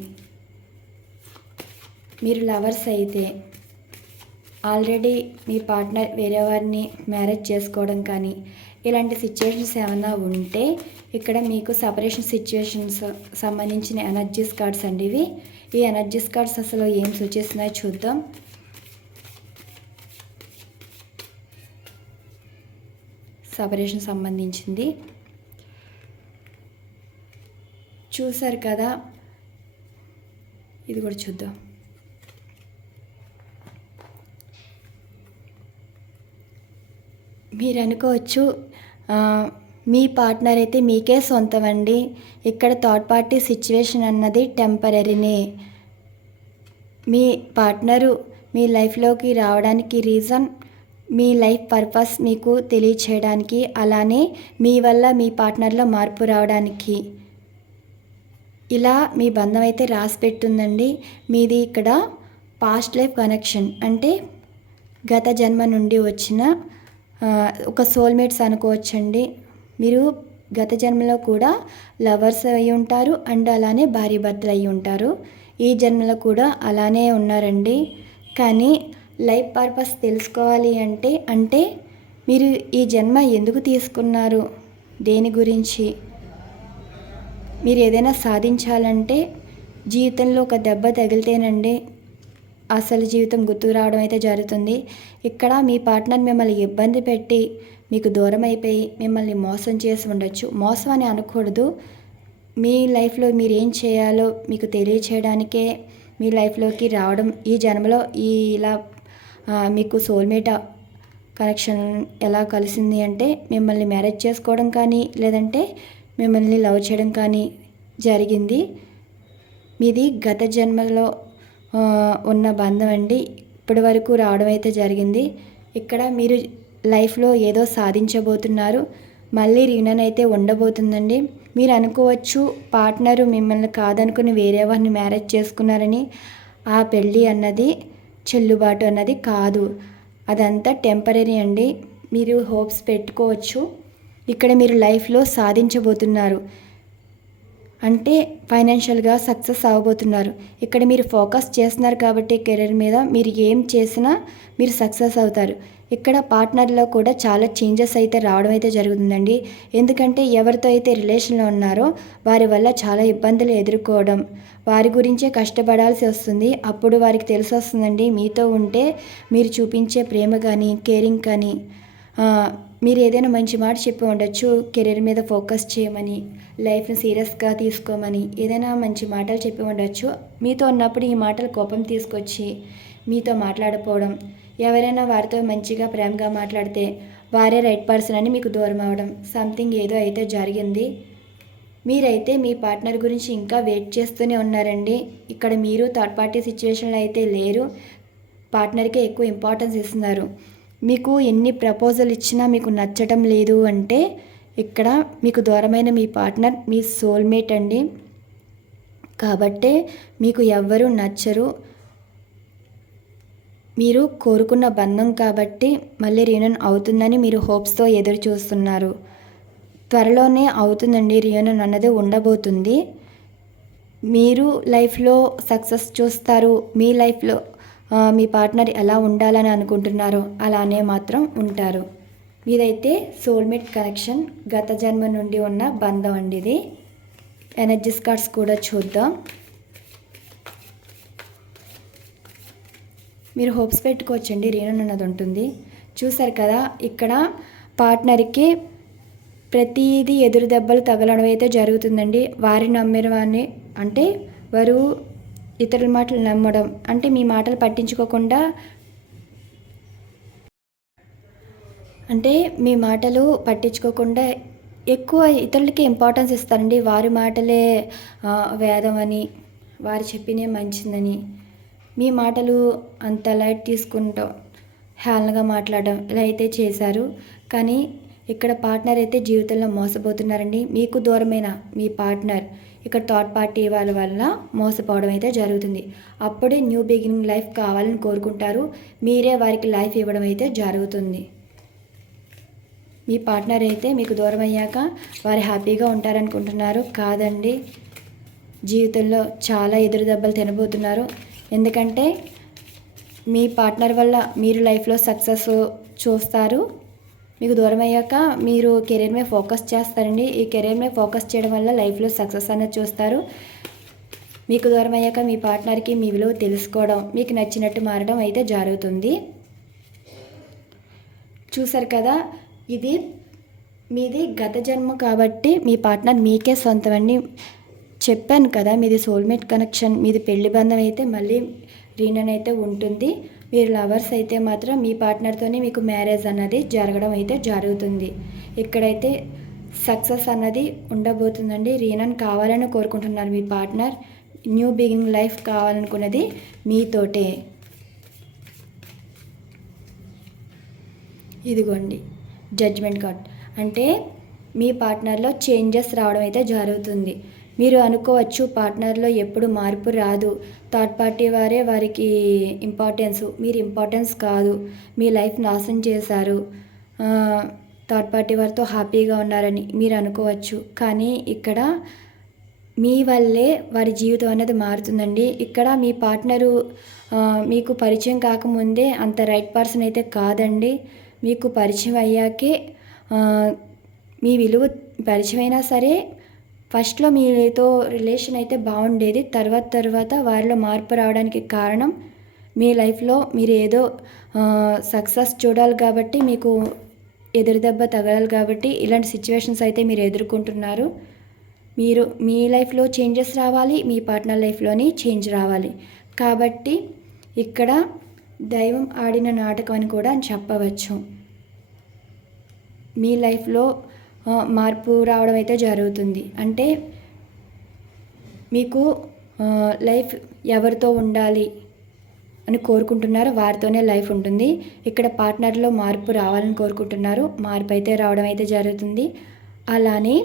మీరు లవర్స్ అయితే ఆల్రెడీ మీ పార్ట్నర్ వేరే వారిని మ్యారేజ్ చేసుకోవడం కానీ ఇలాంటి సిచ్యువేషన్స్ ఏమైనా ఉంటే ఇక్కడ మీకు సపరేషన్ సిచ్యువేషన్స్ సంబంధించిన ఎనర్జీస్ కార్డ్స్ అండి ఇవి. ఈ ఎనర్జీస్ కార్డ్స్ అసలు ఏం సూచిస్తున్నాయో చూద్దాం. సపరేషన్ సంబంధించింది చూసారు కదా, ఇది కూడా చూద్దాం. మీరు అనుకోవచ్చు మీ పార్ట్నర్ అయితే మీకే సొంతం అండి, ఇక్కడ థర్డ్ పార్టీ సిచ్యువేషన్ అన్నది టెంపరీనే. మీ పార్ట్నరు మీ లైఫ్లోకి రావడానికి రీజన్ మీ లైఫ్ పర్పస్ మీకు తెలియచేయడానికి, అలానే మీ వల్ల మీ పార్ట్నర్లో మార్పు రావడానికి ఇలా మీ బంధం అయితే రాసి పెట్టుందండి. మీది ఇక్కడ పాస్ట్ లైఫ్ కనెక్షన్, అంటే గత జన్మ నుండి వచ్చిన ఒక సోల్మేట్స్ అనుకోవచ్చండి. మీరు గత జన్మలో కూడా లవర్స్ అయి ఉంటారు అండ్ అలానే భార్య భర్తలు అయి ఉంటారు. ఈ జన్మలో కూడా అలానే ఉన్నారండి. కానీ లైఫ్ పర్పస్ తెలుసుకోవాలి అంటే మీరు ఈ జన్మ ఎందుకు తీసుకున్నారు, దేని గురించి, మీరు ఏదైనా సాధించాలంటే జీవితంలో ఒక దెబ్బ తగిలితేనండి అసలు జీవితం గుర్తుకు రావడం అయితే జరుగుతుంది. ఇక్కడ మీ పార్ట్నర్ మిమ్మల్ని ఇబ్బంది పెట్టి మీకు దూరం అయిపోయి మిమ్మల్ని మోసం చేసి ఉండొచ్చు. మోసం అని అనకూడదు, మీ లైఫ్లో మీరు ఏం చేయాలో మీకు తెలియచేయడానికే మీ లైఫ్లోకి రావడం. ఈ జన్మలో ఇలా మీకు సోల్మేట్ కనెక్షన్ ఎలా కలిసింది అంటే మిమ్మల్ని మ్యారేజ్ చేసుకోవడం కానీ లేదంటే మిమ్మల్ని లవ్ చేయడం కానీ జరిగింది. మీది గత జన్మలో ఉన్న బంధం అండి, ఇప్పటి వరకు రావడం అయితే జరిగింది. ఇక్కడ మీరు లైఫ్లో ఏదో సాధించబోతున్నారు, మళ్ళీ రీయూనియన్ అయితే ఉండబోతుందండి. మీరు అనుకోవచ్చు పార్ట్నరు మిమ్మల్ని కాదనుకుని వేరే వారిని మ్యారేజ్ చేసుకున్నారని. ఆ పెళ్ళి అన్నది చెల్లుబాటు అన్నది కాదు, అదంతా టెంపరీ అండి. మీరు హోప్స్ పెట్టుకోవచ్చు. ఇక్కడ మీరు లైఫ్లో సాధించబోతున్నారు అంటే ఫైనాన్షియల్గా సక్సెస్ అవ్వబోతున్నారు. ఇక్కడ మీరు ఫోకస్ చేస్తున్నారు కాబట్టి కెరీర్ మీద మీరు ఏం చేసినా మీరు సక్సెస్ అవుతారు. ఇక్కడ పార్ట్నర్లో కూడా చాలా చేంజెస్ అయితే రావడం అయితే జరుగుతుందండి. ఎందుకంటే ఎవరితో అయితే రిలేషన్లో ఉన్నారో వారి వల్ల చాలా ఇబ్బందులు ఎదుర్కోవడం, వారి గురించే కష్టపడాల్సి వస్తుంది. అప్పుడు వారికి తెలిసి వస్తుందండి మీతో ఉంటే మీరు చూపించే ప్రేమ కానీ కేరింగ్ కానీ. మీరు ఏదైనా మంచి మాట చెప్పి ఉండొచ్చు, కెరీర్ మీద ఫోకస్ చేయమని, లైఫ్ని సీరియస్గా తీసుకోమని ఏదైనా మంచి మాటలు చెప్పి ఉండొచ్చు. మీతో ఉన్నప్పుడు ఈ మాటలు కోపం తీసుకొచ్చి మీతో మాట్లాడకపోవడం, ఎవరైనా వారితో మంచిగా ప్రేమగా మాట్లాడితే వారే రైట్ పర్సన్ అని మీకు దూరం అవ్వడం, సంథింగ్ ఏదో అయితే జరిగింది. మీరైతే మీ పార్ట్నర్ గురించి ఇంకా వెయిట్ చేస్తూనే ఉన్నారండి. ఇక్కడ మీరు థర్డ్ పార్టీ సిచ్యువేషన్లో అయితే లేరు. పార్ట్నర్కే ఎక్కువ ఇంపార్టెన్స్ ఇస్తున్నారు. మీకు ఎన్ని ప్రపోజల్ ఇచ్చినా మీకు నచ్చటం లేదు అంటే ఇక్కడ మీకు దూరమైన మీ పార్ట్నర్ మీ సోల్మేట్ అండి. కాబట్టే మీకు ఎవ్వరూ నచ్చరు. మీరు కోరుకున్న బంధం కాబట్టి మళ్ళీ రీయూనియన్ అవుతుందని మీరు హోప్స్తో ఎదురు చూస్తున్నారు. త్వరలోనే అవుతుందండి. రీయూనియన్ అన్నది ఉండబోతుంది. మీరు లైఫ్లో సక్సెస్ చూస్తారు. మీ లైఫ్లో మీ పార్ట్నర్ ఎలా ఉండాలని అనుకుంటున్నారో అలానే మాత్రం ఉంటారు. మీదైతే సోల్మేట్ కనెక్షన్, గత జన్మ నుండి ఉన్న బంధం అండి ఇది. ఎనర్జీస్ కార్డ్స్ కూడా చూద్దాం. మీరు హోప్స్ పెట్టుకోవచ్చండి. రీయూనియన్ అన్నది ఉంటుంది. చూసారు కదా, ఇక్కడ పార్ట్నర్కి ప్రతిదీ ఎదురు దెబ్బలు తగలడం అయితే జరుగుతుందండి. వారిని నమ్మిన వారిని అంటే వారు ఇతరుల మాటలు నమ్మడం అంటే మీ మాటలు పట్టించుకోకుండా మీ మాటలు పట్టించుకోకుండా ఎక్కువ ఇతరులకి ఇంపార్టెన్స్ ఇస్తారండి. వారి మాటలే వేదం అని, వారు చెప్పినే మంచిదని, మీ మాటలు అంత లైట్ తీసుకుంటాం, హేళనగా మాట్లాడడం ఇలా అయితే చేశారు. కానీ ఇక్కడ పార్ట్నర్ అయితే జీవితంలో మోసపోతున్నారండి. మీకు దూరమైన మీ పార్ట్నర్ ఇక్కడ థర్డ్ పార్టీ వాళ్ళ వల్ల మోసపోవడం అయితే జరుగుతుంది. అప్పుడే న్యూ బిగినింగ్ లైఫ్ కావాలని కోరుకుంటారు. మీరే వారికి లైఫ్ ఇవ్వడం అయితే జరుగుతుంది. మీ పార్ట్నర్ అయితే మీకు దూరం అయ్యాక వారు హ్యాపీగా ఉంటారనుకుంటున్నారు. కాదండి, జీవితంలో చాలా ఎదురు దెబ్బలు తినబోతున్నారు. ఎందుకంటే మీ పార్ట్నర్ వల్ల మీరు లైఫ్లో సక్సెస్ చూస్తారు. మీకు దూరం అయ్యాక మీరు కెరీర్ మీద ఫోకస్ చేస్తారండి. ఈ కెరీర్ మీద ఫోకస్ చేయడం వల్ల లైఫ్లో సక్సెస్ అనేది చూస్తారు. మీకు దూరం అయ్యాక మీ పార్ట్నర్కి మీ విలువ తెలుసుకోవడం, మీకు నచ్చినట్టు మారడం అయితే జరుగుతుంది. చూసారు కదా, ఇది మీది గత జన్మ కాబట్టి మీ పార్ట్నర్ మీకే సొంతమండి. చెప్పాను కదా, మీది సోల్మేట్ కనెక్షన్, మీది పెళ్లి బంధం అయితే మళ్ళీ రీయూనియన్ అయితే ఉంటుంది. మీరు లవర్స్ అయితే మాత్రం మీ పార్ట్నర్తోనే మీకు మ్యారేజ్ అన్నది జరగడం అయితే జరుగుతుంది. ఇక్కడైతే సక్సెస్ అన్నది ఉండబోతుందండి. రీయూనియన్ కావాలని కోరుకుంటున్నారు మీ పార్ట్నర్. న్యూ బిగినింగ్ లైఫ్ కావాలనుకున్నది మీతోటే. ఇదిగోండి జడ్జ్మెంట్ కార్డ్. అంటే మీ పార్ట్నర్లో చేంజెస్ రావడం అయితే జరుగుతుంది. మీరు అనుకోవచ్చు పార్ట్నర్లో ఎప్పుడు మార్పు రాదు, థర్డ్ పార్టీ వారే వారికి ఇంపార్టెన్స్, మీరు ఇంపార్టెన్స్ కాదు, మీ లైఫ్ నాశనం చేశారు, థర్డ్ పార్టీ వారితో హ్యాపీగా ఉన్నారని మీరు అనుకోవచ్చు. కానీ ఇక్కడ మీ వల్లే వారి జీవితం అనేది మారుతుందండి. ఇక్కడ మీ పార్ట్నరు మీకు పరిచయం కాకముందే అంత రైట్ పర్సన్ అయితే కాదండి. మీకు పరిచయం అయ్యాకే మీ విలువ పరిచయం అయినా సరే ఫస్ట్లో మీతో రిలేషన్ అయితే బాగుండేది. తర్వాత వారిలో మార్పు రావడానికి కారణం మీ లైఫ్లో మీరు ఏదో సక్సెస్ చూడాలి కాబట్టి, మీకు ఎదురు దెబ్బ తగలాలి కాబట్టి ఇలాంటి సిచ్యువేషన్స్ అయితే మీరు ఎదుర్కొంటున్నారు. మీరు మీ లైఫ్లో చేంజెస్ రావాలి, మీ పార్ట్నర్ లైఫ్లోని చేంజ్ రావాలి. కాబట్టి ఇక్కడ దైవం ఆడిన నాటకం అని కూడా చెప్పవచ్చు. మీ లైఫ్లో మార్పు రావడం అయితే జరుగుతుంది. అంటే మీకు లైఫ్ ఎవరితో ఉండాలి అని కోరుకుంటున్నారో వారితోనే లైఫ్ ఉంటుంది. ఇక్కడ పార్ట్నర్లో మార్పు రావాలని కోరుకుంటున్నారు. మార్పు అయితే రావడం అయితే జరుగుతుంది. అలానే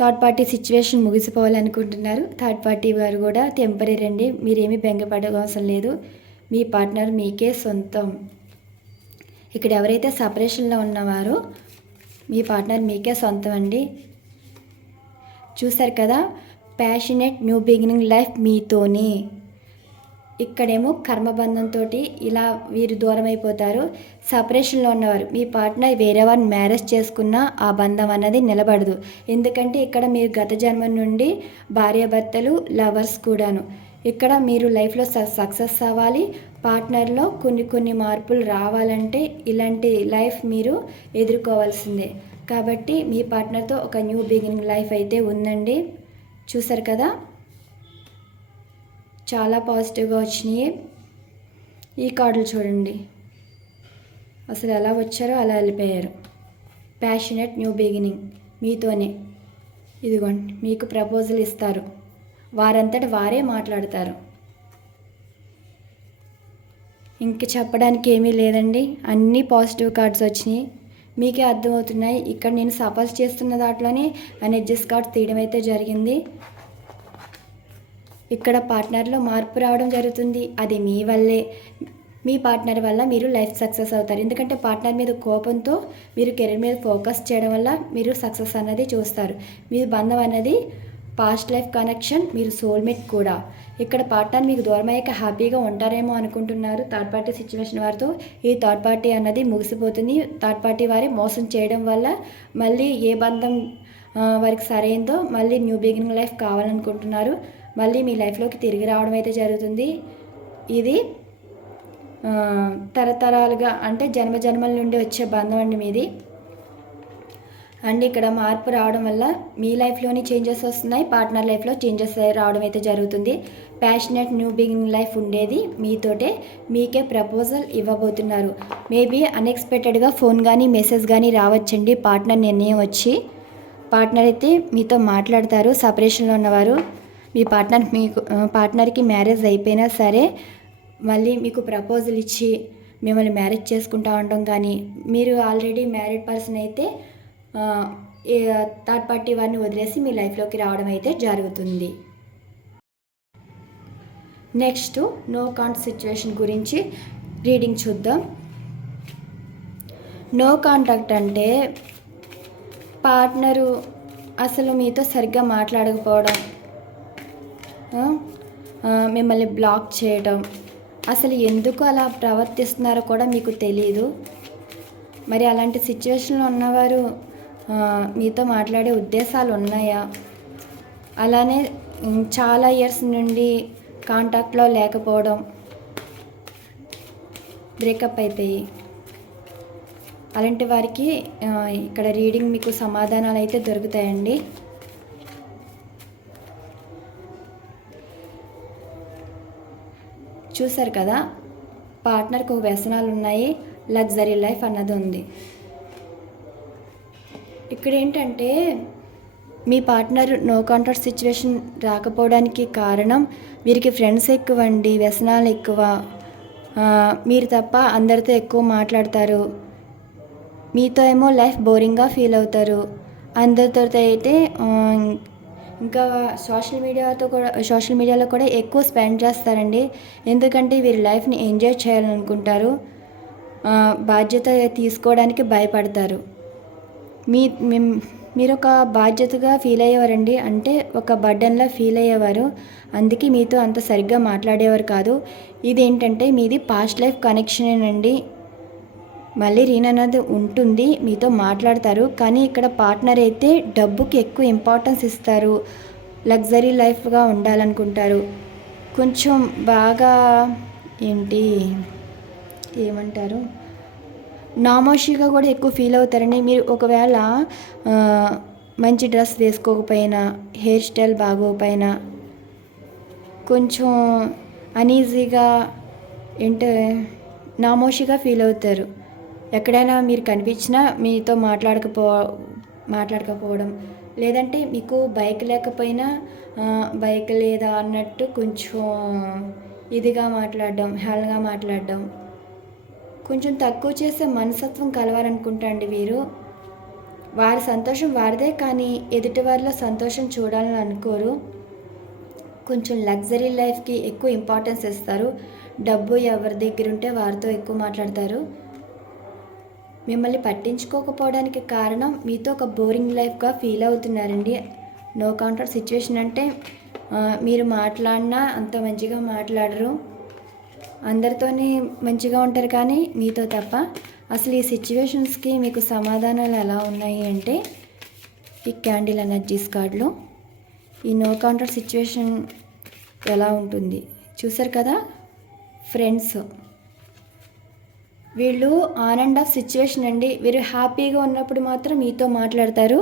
థర్డ్ పార్టీ సిచ్యువేషన్ ముగిసిపోవాలనుకుంటున్నారు. థర్డ్ పార్టీ వారు కూడా టెంపరీ అండి. మీరేమీ బెంగపడవలసిన లేదు. మీ పార్ట్నర్ మీకే సొంతం. ఇక్కడ ఎవరైతే సపరేషన్లో ఉన్నవారో మీ పార్ట్నర్ మీకే సొంతం అండి. చూసారు కదా, ప్యాషనేట్ న్యూ బిగినింగ్ లైఫ్ మీతోనే. ఇక్కడేమో కర్మబంధంతో ఇలా వీరు దూరం అయిపోతారు. సపరేషన్లో ఉన్నవారు మీ పార్ట్నర్ వేరే వారిని మ్యారేజ్ చేసుకున్న ఆ బంధం అన్నది నిలబడదు. ఎందుకంటే ఇక్కడ మీరు గత జన్మ నుండి భార్యాభర్తలు, లవర్స్ కూడాను. ఇక్కడ మీరు లైఫ్లో సక్సెస్ అవ్వాలి. పార్ట్నర్లో కొన్ని మార్పులు రావాలంటే ఇలాంటి లైఫ్ మీరు ఎదుర్కోవాల్సిందే. కాబట్టి మీ పార్ట్నర్తో ఒక న్యూ బిగినింగ్ లైఫ్ అయితే ఉందండి. చూసారు కదా, చాలా పాజిటివ్గా వచ్చినాయి. ఈ కార్డులు చూడండి, అసలు ఎలా వచ్చారో అలా వెళ్ళిపోయారు. ప్యాషనేట్ న్యూ బిగినింగ్ మీతోనే. ఇదిగోండి, మీకు ప్రపోజల్ ఇస్తారు. వారంతట వారే మాట్లాడతారు. ఇంక చెప్పడానికి ఏమీ లేదండి. అన్నీ పాజిటివ్ కార్డ్స్ వచ్చినాయి. మీకే అర్థమవుతున్నాయి. ఇక్కడ నేను సఫర్స్ చేస్తున్న దాంట్లోనే ఎనర్జీస్ కార్డ్స్ తీయడం అయితే జరిగింది. ఇక్కడ పార్ట్నర్లో మార్పు రావడం జరుగుతుంది. అది మీ వల్లే. మీ పార్ట్నర్ వల్ల మీరు లైఫ్ సక్సెస్ అవుతారు. ఎందుకంటే పార్ట్నర్ మీద కోపంతో మీరు కెరీర్ మీద ఫోకస్ చేయడం వల్ల మీరు సక్సెస్ అన్నది చూస్తారు. మీ బంధం అనేది పాస్ట్ లైఫ్ కనెక్షన్, మీరు సోల్మేట్ కూడా. ఇక్కడ పార్ట్నర్ మీకు దూరం అయ్యాక హ్యాపీగా ఉంటారేమో అనుకుంటున్నారు థర్డ్ పార్టీ సిచ్యువేషన్ వారితో. ఈ థర్డ్ పార్టీ అన్నది ముగిసిపోతుంది. థర్డ్ పార్టీ వారి మోసం చేయడం వల్ల మళ్ళీ ఏ బంధం వారికి సరైందో మళ్ళీ న్యూ బిగినింగ్ లైఫ్ కావాలనుకుంటున్నారు. మళ్ళీ మీ లైఫ్లోకి తిరిగి రావడం అయితే జరుగుతుంది. ఇది తరతరాలుగా అంటే జన్మల నుండి వచ్చే బంధం అండి మీది. అండ్ ఇక్కడ మార్పు రావడం వల్ల మీ లైఫ్లోని చేంజెస్ వస్తున్నాయి, పార్ట్నర్ లైఫ్లో చేంజెస్ రావడం అయితే జరుగుతుంది. ప్యాషనెట్ న్యూ బిగినింగ్ లైఫ్ ఉండేది మీతోటే. మీకే ప్రపోజల్ ఇవ్వబోతున్నారు. మేబీ అన్ఎక్స్పెక్టెడ్గా ఫోన్ కానీ మెసేజ్ కానీ రావచ్చండి. పార్ట్నర్ నిర్ణయం వచ్చి పార్ట్నర్ అయితే మీతో మాట్లాడతారు. సపరేషన్లో ఉన్నవారు మీ పార్ట్నర్కి మ్యారేజ్ అయిపోయినా సరే మళ్ళీ మీకు ప్రపోజల్ ఇచ్చి మిమ్మల్ని మ్యారేజ్ చేసుకుంటా ఉండడం కానీ, మీరు ఆల్రెడీ మ్యారీడ్ పర్సన్ అయితే థర్డ్ పార్టీ వారిని వదిలేసి మీ లైఫ్లోకి రావడం అయితే జరుగుతుంది. నెక్స్ట్ నో కాంటాక్ట్ సిచ్యువేషన్ గురించి రీడింగ్ చూద్దాం. నో కాంటాక్ట్ అంటే పార్ట్నరు అసలు మీతో సరిగ్గా మాట్లాడకపోవడం, మిమ్మల్ని బ్లాక్ చేయడం, అసలు ఎందుకు అలా ప్రవర్తిస్తున్నారో కూడా మీకు తెలియదు. మరి అలాంటి సిచ్యువేషన్లో ఉన్నవారు మీతో మాట్లాడే ఉద్దేశాలు ఉన్నాయా? అలానే చాలా ఇయర్స్ నుండి కాంటాక్ట్లో లేకపోవడం, బ్రేకప్ అయిపోయి అలాంటి వారికి ఇక్కడ రీడింగ్ మీకు సమాధానాలు అయితే దొరుకుతాయండి. చూసారు కదా, పార్ట్నర్కి ఒక వ్యసనాలు ఉన్నాయి, లగ్జరీ లైఫ్ అన్నది ఉంది. ఇక్కడ ఏంటంటే మీ పార్ట్నర్ నో కాంటాక్ట్ సిచ్యువేషన్ రాకపోవడానికి కారణం వీరికి ఫ్రెండ్స్ ఎక్కువ అండి, వ్యసనాలు ఎక్కువ. మీరు తప్ప అందరితో ఎక్కువ మాట్లాడతారు. మీతో ఏమో లైఫ్ బోరింగ్గా ఫీల్ అవుతారు. అందరితో అయితే ఇంకా సోషల్ మీడియాలో కూడా ఎక్కువ స్పెండ్ చేస్తారండి. ఎందుకంటే వీరి లైఫ్ని ఎంజాయ్ చేయాలనుకుంటారు. బాధ్యత తీసుకోవడానికి భయపడతారు. మీరు ఒక బాధ్యతగా ఫీల్ అయ్యేవారండి, అంటే ఒక బర్డన్లా ఫీల్ అయ్యేవారు. అందుకే మీతో అంత సరిగ్గా మాట్లాడేవారు కాదు. ఇదేంటంటే మీది పాస్ట్ లైఫ్ కనెక్షనేనండి. మళ్ళీ అన్నది ఉంటుంది, మీతో మాట్లాడతారు. కానీ ఇక్కడ పార్ట్నర్ అయితే డబ్బుకి ఎక్కువ ఇంపార్టెన్స్ ఇస్తారు, లగ్జరీ లైఫ్గా ఉండాలనుకుంటారు. కొంచెం బాగా ఏమంటారు, నామోషిగా కూడా ఎక్కువ ఫీల్ అవుతారండి. మీరు ఒకవేళ మంచి డ్రెస్ వేసుకోకపోయినా, హెయిర్ స్టైల్ బాగోకపోయినా, కొంచెం అనీజీగా నామోషిగా ఫీల్ అవుతారు. ఎక్కడైనా మీరు కనిపించినా మీతో మాట్లాడకపోవడం, లేదంటే మీకు బైక్ లేకపోయినా బైక్ లేదా అన్నట్టు కొంచెం ఇదిగా మాట్లాడడం, హేళనగా మాట్లాడడం, కొంచెం తక్కువ చేసే మనస్తత్వం కలవాలనుకుంటా అండి వీరు. వారి సంతోషం వారిదే, కానీ ఎదుటి వారిలో సంతోషం చూడాలని అనుకోరు. కొంచెం లగ్జరీ లైఫ్కి ఎక్కువ ఇంపార్టెన్స్ ఇస్తారు. డబ్బు ఎవరి దగ్గర ఉంటే వారితో ఎక్కువ మాట్లాడతారు. మిమ్మల్ని పట్టించుకోకపోవడానికి కారణం మీతో ఒక బోరింగ్ లైఫ్గా ఫీల్ అవుతున్నారండి. నో కాంటాక్ట్ సిచ్యువేషన్ అంటే మీరు మాట్లాడినా అంత మంచిగా మాట్లాడరు, అందరితోనే మంచిగా ఉంటారు కానీ మీతో తప్ప. అసలు ఈ సిచ్యువేషన్స్కి మీకు సమాధానాలు ఎలా ఉన్నాయి అంటే ఈ క్యాండిల్ ఎనర్జీస్ కార్డులో ఈ నో కాంటాక్ట్ సిచ్యువేషన్ ఎలా ఉంటుంది చూసారు కదా ఫ్రెండ్స్. వీళ్ళు ఆన్ అండ్ ఆఫ్ సిచ్యువేషన్ అండి. వీరు హ్యాపీగా ఉన్నప్పుడు మాత్రం మీతో మాట్లాడతారు.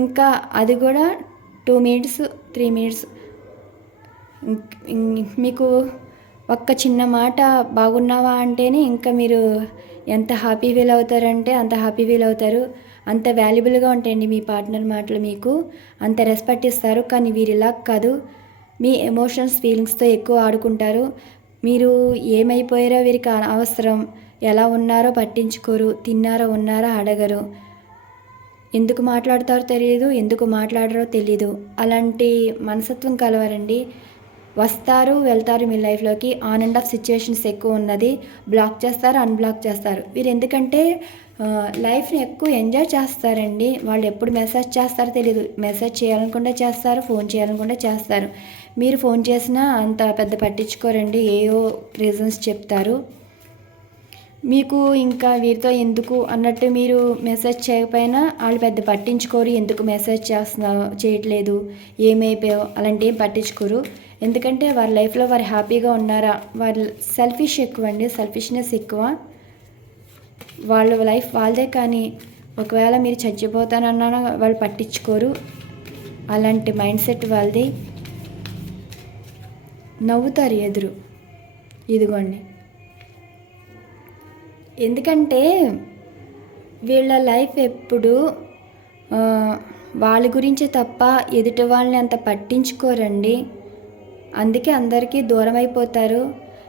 ఇంకా అది కూడా 2 minutes 3 minutes. మీకు ఒక్క చిన్న మాట బాగున్నావా అంటేనే ఇంకా మీరు ఎంత హ్యాపీ ఫీల్ అవుతారంటే అంత హ్యాపీ ఫీల్ అవుతారు. అంత వాల్యుబుల్గా ఉంటాయండి మీ పార్ట్నర్ మాటలు, మీకు అంత రెస్పెక్ట్ ఇస్తారు. కానీ వీరిలా కాదు, మీ ఎమోషన్స్ ఫీలింగ్స్తో ఎక్కువ ఆడుకుంటారు. మీరు ఏమైపోయారో వీరికి అనవసరం, ఎలా ఉన్నారో పట్టించుకోరు, తిన్నారో ఉన్నారో అడగరు, ఎందుకు మాట్లాడతారో తెలియదు, ఎందుకు మాట్లాడరో తెలీదు. అలాంటి మనస్తత్వం కలవారండి. వస్తారు వెళ్తారు మీ లైఫ్లోకి. ఆన్ అండ్ ఆఫ్ సిచ్యువేషన్స్ ఎక్కువ ఉన్నది. బ్లాక్ చేస్తారు, అన్బ్లాక్ చేస్తారు. వీరు ఎందుకంటే లైఫ్ని ఎక్కువ ఎంజాయ్ చేస్తారండి. వాళ్ళు ఎప్పుడు మెసేజ్ చేస్తారో తెలియదు. మెసేజ్ చేయాలనుకుంటే చేస్తారు, ఫోన్ చేయాలనుకుంటే చేస్తారు. మీరు ఫోన్ చేసినా అంత పెద్ద పట్టించుకోరండి, ఏవో రీజన్స్ చెప్తారు. మీకు ఇంకా వీరితో ఎందుకు అన్నట్టు మీరు మెసేజ్ చేయకపోయినా వాళ్ళు పెద్ద పట్టించుకోరు. ఎందుకు మెసేజ్ చేయట్లేదు, ఏమైపోయావు అలాంటి ఏం పట్టించుకోరు. ఎందుకంటే వారి లైఫ్లో వారు హ్యాపీగా ఉన్నారా, వారి సెల్ఫిష్ ఎక్కువ అండి, సెల్ఫిష్నెస్ ఎక్కువ. వాళ్ళ లైఫ్ వాళ్ళదే, కానీ ఒకవేళ మీరు చచ్చిపోతానన్నా వాళ్ళు పట్టించుకోరు. అలాంటి మైండ్ సెట్ వాళ్ళది. నవ్వుతారు ఎదురు, ఇదిగోండి. ఎందుకంటే వీళ్ళ లైఫ్ ఎప్పుడు వాళ్ళ గురించే తప్ప ఎదుటి వాళ్ళని అంత పట్టించుకోరండి. అందుకే అందరికీ దూరం అయిపోతారు.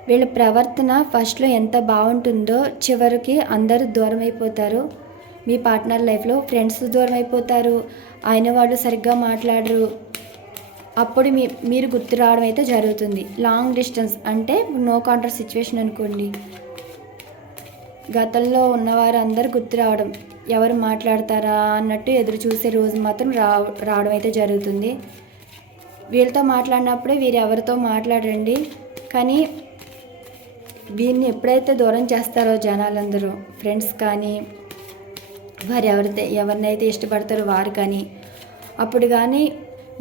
వీళ్ళ ప్రవర్తన ఫస్ట్లో ఎంత బాగుంటుందో చివరికి అందరూ దూరం అయిపోతారు. మీ పార్ట్నర్ లైఫ్లో ఫ్రెండ్స్ దూరం అయిపోతారు, అయిన వాళ్ళు సరిగ్గా మాట్లాడరు. అప్పుడు మీరు గుర్తు రావడం అయితే జరుగుతుంది. లాంగ్ డిస్టెన్స్ అంటే నో కాంటాక్ట్ సిచ్యువేషన్ అనుకోండి. గతంలో ఉన్నవారు అందరూ గుర్తు రావడం, ఎవరు మాట్లాడతారా అన్నట్టు ఎదురు చూసే రోజు మాత్రం రావడం అయితే జరుగుతుంది. వీళ్ళతో మాట్లాడినప్పుడే వీరు ఎవరితో మాట్లాడండి. కానీ వీరిని ఎప్పుడైతే దూరం చేస్తారో జనాలందరూ, ఫ్రెండ్స్ కానీ వారు ఎవరినైతే ఇష్టపడతారో వారు కానీ, అప్పుడు కానీ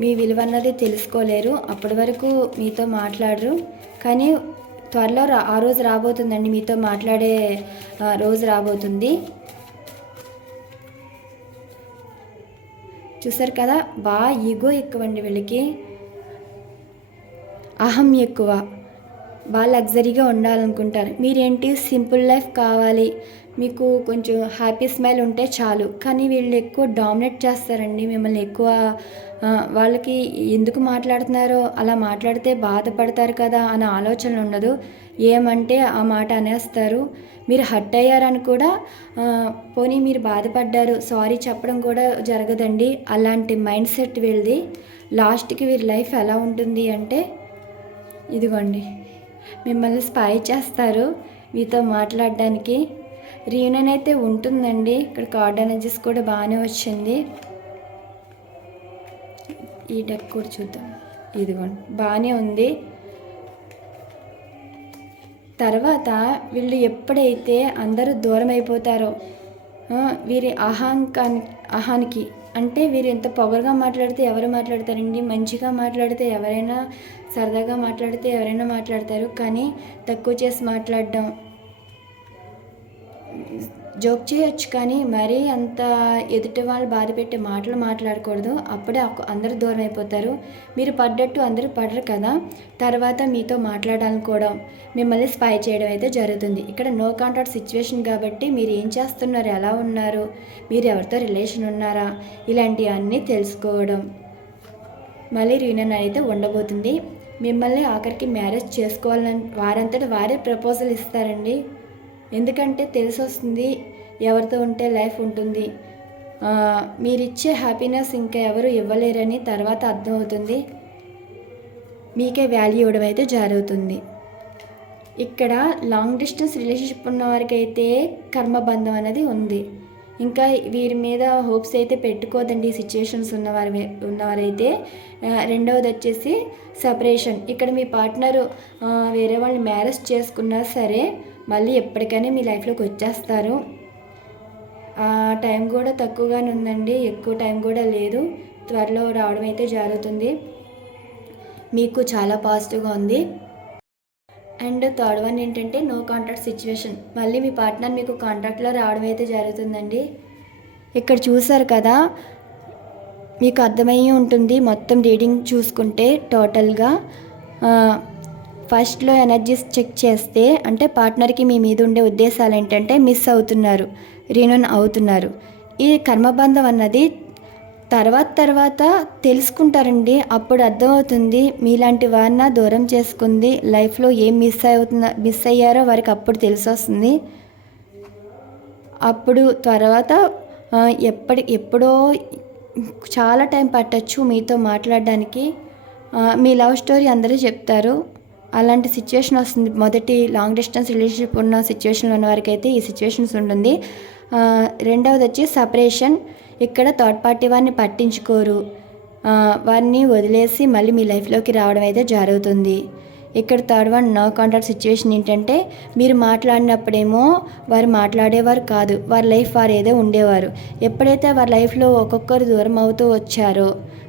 మీ విలువ అన్నది తెలుసుకోలేరు. అప్పటి వరకు మీతో మాట్లాడరు. కానీ త్వరలో ఆ రోజు రాబోతుందండి, మీతో మాట్లాడే రోజు రాబోతుంది. చూసారు కదా, బాగా ఈగో ఎక్కువ అండి వీళ్ళకి, అహం ఎక్కువ. బాగా లగ్జరీగా ఉండాలనుకుంటారు. మీరేంటి సింపుల్ లైఫ్ కావాలి, మీకు కొంచెం హ్యాపీ స్మైల్ ఉంటే చాలు. కానీ వీళ్ళు ఎక్కువ డామినేట్ చేస్తారండి మిమ్మల్ని ఎక్కువ. వాళ్ళకి ఎందుకు మాట్లాడుతున్నారో, అలా మాట్లాడితే బాధపడతారు కదా అనే ఆలోచన ఉండదు. ఏమంటే ఆ మాట అనేస్తారు. మీరు హర్ట్ అయ్యారని కూడా, పోనీ మీరు బాధపడ్డారు సారీ చెప్పడం కూడా జరగదండి. అలాంటి మైండ్ సెట్ వీళ్ళది. లాస్ట్కి వీరి లైఫ్ ఎలా ఉంటుంది అంటే, ఇదిగోండి, మిమ్మల్ని స్పై చేస్తారు మీతో మాట్లాడడానికి. రీయూనియన్ అయితే ఉంటుందండి. ఇక్కడ కార్డ్ ఎనర్జీస్ కూడా బాగానే వచ్చింది. ఈ డెక్ కూడా చూద్దాం. ఇదిగోండి, బాగానే ఉంది. తర్వాత వీళ్ళు ఎప్పుడైతే అందరూ దూరం అయిపోతారో, వీరి అహానికి అంటే వీరు ఎంత పొగరుగా మాట్లాడితే ఎవరు మాట్లాడతారండి. మంచిగా మాట్లాడితే ఎవరైనా, సరదాగా మాట్లాడితే ఎవరైనా మాట్లాడతారు. కానీ తక్కువ చేసి మాట్లాడడం, జోక్ చేయొచ్చు కానీ మరీ అంత ఎదుటి వాళ్ళు బాధ పెట్టే మాటలు మాట్లాడకూడదు. అప్పుడే అందరూ దూరం అయిపోతారు. మీరు పడ్డట్టు అందరూ పడరు కదా. తర్వాత మీతో మాట్లాడాలనుకోవడం, మిమ్మల్ని స్పై చేయడం అయితే జరుగుతుంది. ఇక్కడ నో కాంటాక్ట్ సిచ్యువేషన్ కాబట్టి మీరు ఏం చేస్తున్నారు, ఎలా ఉన్నారు, మీరు ఎవరితో రిలేషన్ ఉన్నారా, ఇలాంటివన్నీ తెలుసుకోవడం. మళ్ళీ రీయూనియన్ అయితే ఉండబోతుంది. మిమ్మల్ని ఆఖరికి మ్యారేజ్ చేసుకోవాలని వారంతటా వారే ప్రపోజల్ ఇస్తారండి. ఎందుకంటే తెలిసి వస్తుంది ఎవరితో ఉంటే లైఫ్ ఉంటుంది, మీరిచ్చే హ్యాపీనెస్ ఇంకా ఎవరు ఇవ్వలేరని తర్వాత అర్థమవుతుంది. మీకే వాల్యూ ఇవ్వడం అయితే జరుగుతుంది. ఇక్కడ లాంగ్ డిస్టెన్స్ రిలేషన్షిప్ ఉన్న వారికి అయితే కర్మబంధం అనేది ఉంది. ఇంకా వీరి మీద హోప్స్ అయితే పెట్టుకోదండి సిచ్యువేషన్స్ ఉన్నవారైతే. రెండవది వచ్చేసి సపరేషన్. ఇక్కడ మీ పార్ట్నరు వేరే వాళ్ళని మ్యారేజ్ చేసుకున్నా సరే మళ్ళీ ఎప్పటికైనా మీ లైఫ్లోకి వచ్చేస్తారు. ఆ టైం కూడా తక్కువగానే ఉందండి, ఎక్కువ టైం కూడా లేదు. త్వరలో రావడం అయితే జరుగుతుంది. మీకు చాలా పాజిటివ్గా ఉంది. అండ్ థర్డ్ వన్ ఏంటంటే నో కాంటాక్ట్ సిచ్యువేషన్. మళ్ళీ మీ పార్ట్నర్ మీకు కాంటాక్ట్లో రావడం అయితే జరుగుతుందండి. ఇక్కడ చూసారు కదా, మీకు అర్థమయ్యి ఉంటుంది మొత్తం రీడింగ్ చూసుకుంటే. టోటల్గా ఫస్ట్లో ఎనర్జీస్ చెక్ చేస్తే, అంటే పార్ట్నర్కి మీ మీద ఉండే ఉద్దేశాలు ఏంటంటే మిస్ అవుతున్నారు, రీయూనియన్ అవుతున్నారు. ఈ కర్మబంధం అన్నది తర్వాత తెలుసుకుంటారండి. అప్పుడు అర్థమవుతుంది మీలాంటి వారిన దూరం చేసుకుంది లైఫ్లో ఏం మిస్ అయ్యారో వారికి అప్పుడు తెలిసొస్తుంది. అప్పుడు తర్వాత ఎప్పుడో చాలా టైం పట్టచ్చు మీతో మాట్లాడడానికి. మీ లవ్ స్టోరీ అందరూ చెప్తారు. అలాంటి సిచ్యువేషన్ వస్తుంది. మొదటి లాంగ్ డిస్టెన్స్ రిలేషన్షిప్ ఉన్న సిచ్యువేషన్లో ఉన్న వారికి అయితే ఈ సిచ్యువేషన్స్ ఉంటుంది. రెండవది వచ్చి సపరేషన్. ఇక్కడ థర్డ్ పార్టీ వారిని పట్టించుకోరు. వారిని వదిలేసి మళ్ళీ మీ లైఫ్లోకి రావడం అయితే జరుగుతుంది. ఇక్కడ third one no contact situation. ఏంటంటే మీరు మాట్లాడినప్పుడేమో వారు మాట్లాడేవారు కాదు, వారి లైఫ్ వారు ఏదో ఉండేవారు. ఎప్పుడైతే వారి లైఫ్లో ఒక్కొక్కరు దూరం అవుతూ వచ్చారో,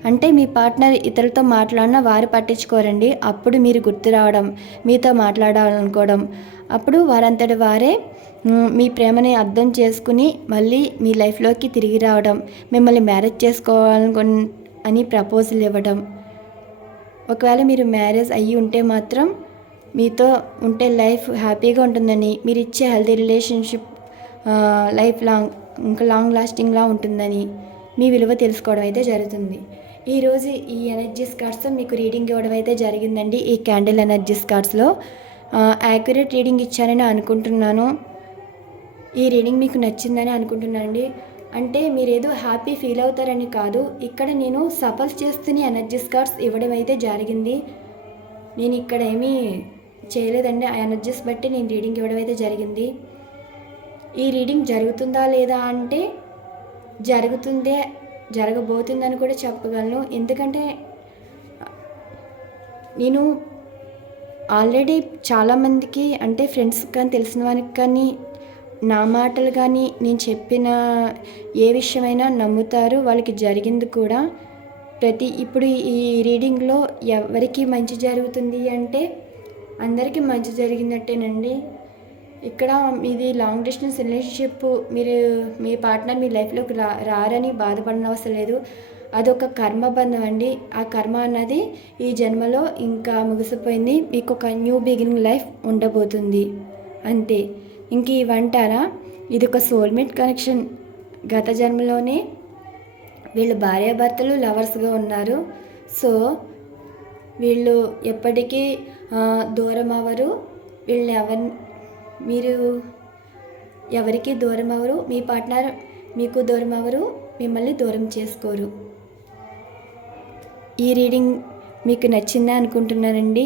అంటే మీ పార్ట్నర్ ఇతరులతో మాట్లాడినా వారు పట్టించుకోరండి. అప్పుడు మీరు గుర్తు రావడం, మీతో మాట్లాడాలనుకోవడం, అప్పుడు వారంతటి వారే మీ ప్రేమని అర్థం చేసుకుని మళ్ళీ మీ లైఫ్లోకి తిరిగి రావడం, మిమ్మల్ని మ్యారేజ్ చేసుకోవాలని ప్రపోజల్ ఇవ్వడం. ఒకవేళ మీరు మ్యారేజ్ అయ్యి ఉంటే మాత్రం మీతో ఉంటే లైఫ్ హ్యాపీగా ఉంటుందని, మీరు ఇచ్చే హెల్తీ రిలేషన్షిప్ లైఫ్ లాంగ్ లాస్టింగ్లా ఉంటుందని మీ విలువ తెలుసుకోవడం అయితే జరుగుతుంది. ఈరోజు ఈ ఎనర్జీస్ కార్డ్స్తో మీకు రీడింగ్ ఇవ్వడం అయితే జరిగిందండి. ఈ క్యాండిల్ ఎనర్జీస్ కార్డ్స్లో యాక్యురేట్ రీడింగ్ ఇచ్చానని అనుకుంటున్నాను. ఈ రీడింగ్ మీకు నచ్చిందని అనుకుంటున్నానండి. అంటే మీరేదో హ్యాపీ ఫీల్ అవుతారని కాదు, ఇక్కడ నేను సఫల్స్ చేస్తూనే ఎనర్జీస్ కార్డ్స్ ఇవ్వడం అయితే జరిగింది. నేను ఇక్కడ ఏమీ చేయలేదండి. ఆ ఎనర్జీస్ బట్టి నేను రీడింగ్ ఇవ్వడం అయితే జరిగింది. ఈ రీడింగ్ జరుగుతుందా లేదా అంటే జరగబోతుందని కూడా చెప్పగలను. ఎందుకంటే నేను ఆల్రెడీ చాలామందికి, అంటే ఫ్రెండ్స్ కానీ తెలిసిన వారికి కానీ నా మాటలు కానీ నేను చెప్పిన ఏ విషయమైనా నమ్ముతారు, వాళ్ళకి జరిగింది కూడా. ఇప్పుడు ఈ రీడింగ్లో ఎవరికి మంచి జరుగుతుంది అంటే అందరికీ మంచి జరిగినట్టేనండి. ఇక్కడ మీది లాంగ్ డిస్టెన్స్ రిలేషన్షిప్, మీ పార్ట్నర్ మీ లైఫ్లోకి రారని బాధపడిన అవసరం లేదు. అదొక కర్మబంధం అండి. ఆ కర్మ అన్నది ఈ జన్మలో ఇంకా ముగిసిపోయింది. మీకు ఒక న్యూ బిగినింగ్ లైఫ్ ఉండబోతుంది అంతే. ఇంక ఇవంటారా, ఇది ఒక సోల్మేట్ కనెక్షన్. గత జన్మలోనే వీళ్ళు భార్యాభర్తలు లవర్స్గా ఉన్నారు. సో వీళ్ళు ఎప్పటికీ దూరం అవ్వరు. మీరు ఎవరికి దూరం అవ్వరు. మీ పార్ట్నర్ మీకు దూరం అవ్వరు, మిమ్మల్ని దూరం చేసుకోరు. ఈ రీడింగ్ మీకు నచ్చిందా అనుకుంటున్నానండి.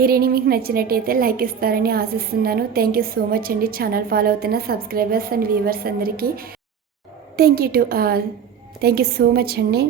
ఈ రీడింగ్ మీకు నచ్చినట్టయితే లైక్ ఇస్తారని ఆశిస్తున్నాను. థ్యాంక్ యూ సో మచ్ అండి. ఛానల్ ఫాలో అవుతున్న సబ్స్క్రైబర్స్ అండ్ వ్యూవర్స్ అందరికీ thank you to all. Thank you so much అండి.